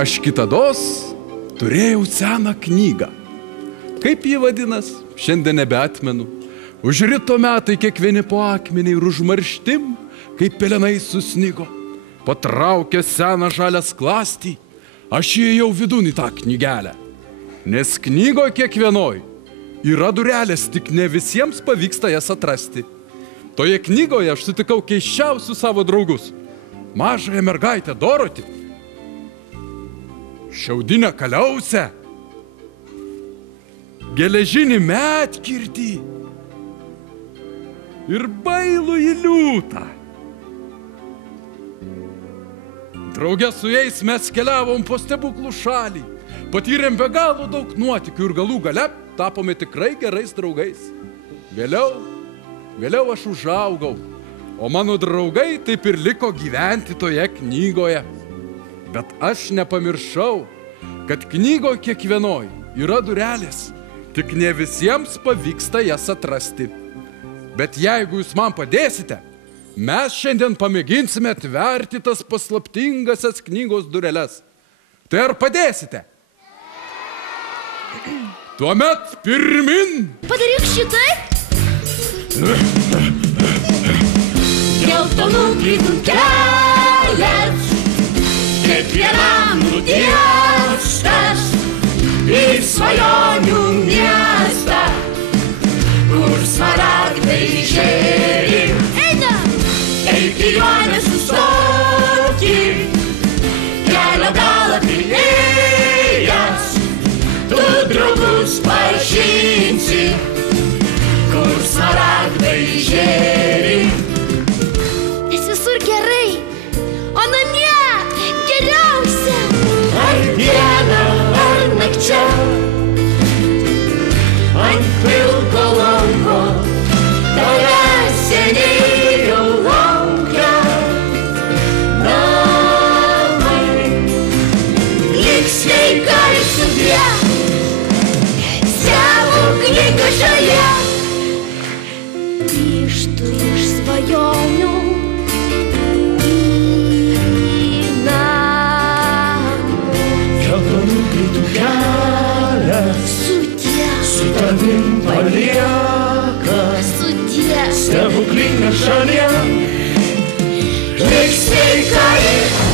Aš kitados turėjau seną knygą. Kaip jį vadinas, šiandien nebeatmenu. Užrito metai kiekvieni po akmenį ir užmarštim, kaip pelenai susnigo. Patraukė seną žalią sklastį, aš įėjau vidun į tą knygelę. Nes knygoje kiekvienoj yra durelės, tik ne visiems pavyksta jas atrasti. Toje knygoje aš sutikau keisčiausius savo draugus. Mažąją mergaitę Dorotį, šiaudinę kaliausę, geležinį medkirtį ir bailųjį liūtą. Drauge su jais mes keliavom po stebuklų šalį, patyrėm be galo daug nuotykių ir galų gale tapome tikrai gerais draugais. Vėliau aš užaugau, o mano draugai taip ir liko gyventi toje knygoje. Bet aš nepamiršau, kad knygoje kiekvienoj yra durelės, tik ne visiems pavyksta jas atrasti. Bet jeigu jūs man padėsite, mes šiandien pamėginsime atverti tas paslaptingasias knygos dureles. Tai ar padėsite? Tuomet pirmin! Padaryk šitai! Geltonų plytų kelias, kiekvienam nutiestas į svajonių miestą, kur smaragdai žėri. Eik į jo nesustoti, kelio galą priėjęs, tu draugus pažinsi, kur smaragdai žėri. Nes visur gerai, o namie geriausia. Ar dieną, ar nakčia, ant pilko lanko, tave seniai jau laukia namai. Lik sveika ir sudie, stebuklinga šalia. Grįžtu iš svajonių į namą. Geltonų plytų kelias, Sudie, su tavim palieka. sudie. Stebuklinga šalia, lik sveika ir